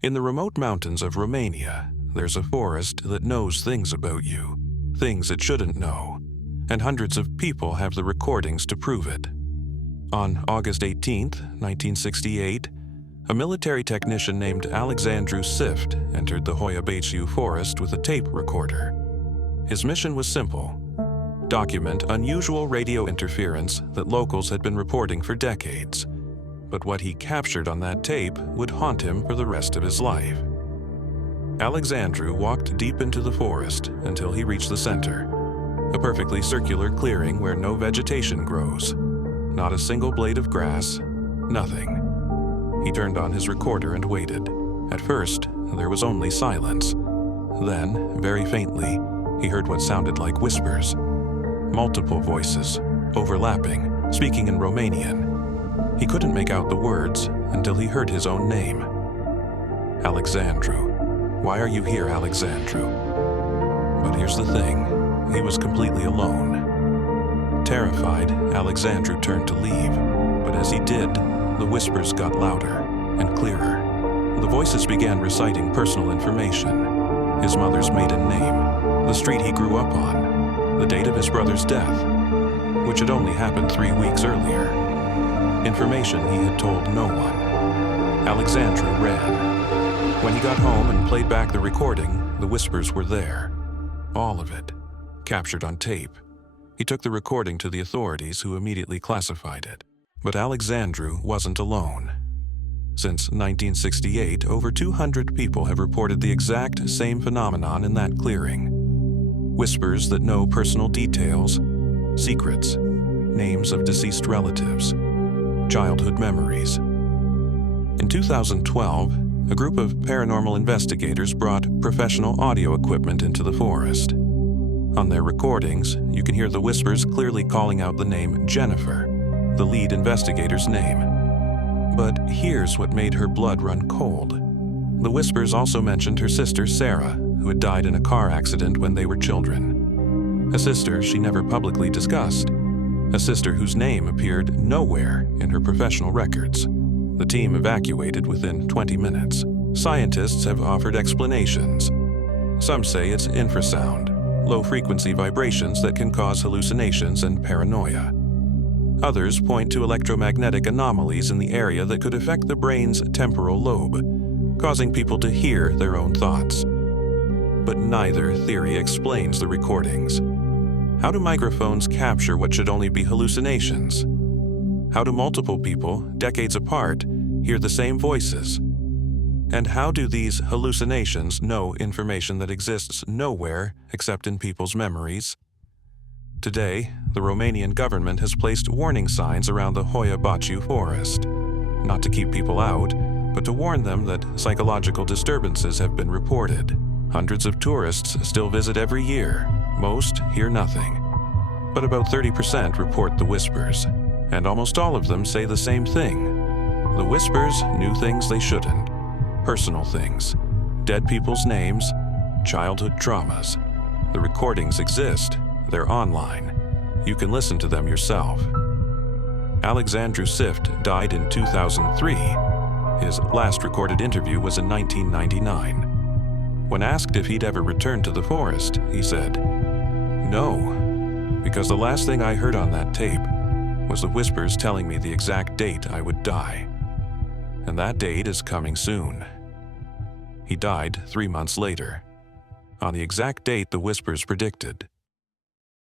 In the remote mountains of Romania, there's a forest that knows things about you, things it shouldn't know, and hundreds of people have the recordings to prove it. On August 18, 1968, a military technician named Alexandru Sift entered the Hoia-Baciu forest with a tape recorder. His mission was simple: document unusual radio interference that locals had been reporting for decades. But what he captured on that tape would haunt him for the rest of his life. Alexandru walked deep into the forest until he reached the center, a perfectly circular clearing where no vegetation grows, not a single blade of grass, nothing. He turned on his recorder and waited. At first, there was only silence. Then, very faintly, he heard what sounded like whispers. Multiple voices, overlapping, speaking in Romanian. He couldn't make out the words until he heard his own name. Alexandru. Why are you here, Alexandru? But here's the thing, he was completely alone. Terrified, Alexandru turned to leave, but as he did, the whispers got louder and clearer. The voices began reciting personal information: his mother's maiden name, the street he grew up on, the date of his brother's death, which had only happened 3 weeks earlier. Information he had told no one. Alexandru ran. When he got home and played back the recording, the whispers were there. All of it, captured on tape. He took the recording to the authorities, who immediately classified it. But Alexandru wasn't alone. Since 1968, over 200 people have reported the exact same phenomenon in that clearing. Whispers that know personal details, secrets, names of deceased relatives, childhood memories. In 2012, a group of paranormal investigators brought professional audio equipment into the forest. On their recordings, you can hear the whispers clearly calling out the name Jennifer, the lead investigator's name. But here's what made her blood run cold. The whispers also mentioned her sister Sarah, who had died in a car accident when they were children. A sister she never publicly discussed. A sister whose name appeared nowhere in her professional records. The team evacuated within 20 minutes. Scientists have offered explanations. Some say it's infrasound, low-frequency vibrations that can cause hallucinations and paranoia. Others point to electromagnetic anomalies in the area that could affect the brain's temporal lobe, causing people to hear their own thoughts. But neither theory explains the recordings. How do microphones capture what should only be hallucinations? How do multiple people, decades apart, hear the same voices? And how do these hallucinations know information that exists nowhere except in people's memories? Today, the Romanian government has placed warning signs around the Hoia-Baciu forest, not to keep people out, but to warn them that psychological disturbances have been reported. Hundreds of tourists still visit every year. Most hear nothing. But about 30% report the whispers, and almost all of them say the same thing. The whispers knew things they shouldn't. Personal things, dead people's names, childhood traumas. The recordings exist. They're online. You can listen to them yourself. Alexandru Sift died in 2003. His last recorded interview was in 1999. When asked if he'd ever return to the forest, he said, "No, because the last thing I heard on that tape was the whispers telling me the exact date I would die. And that date is coming soon." He died 3 months later, on the exact date the whispers predicted.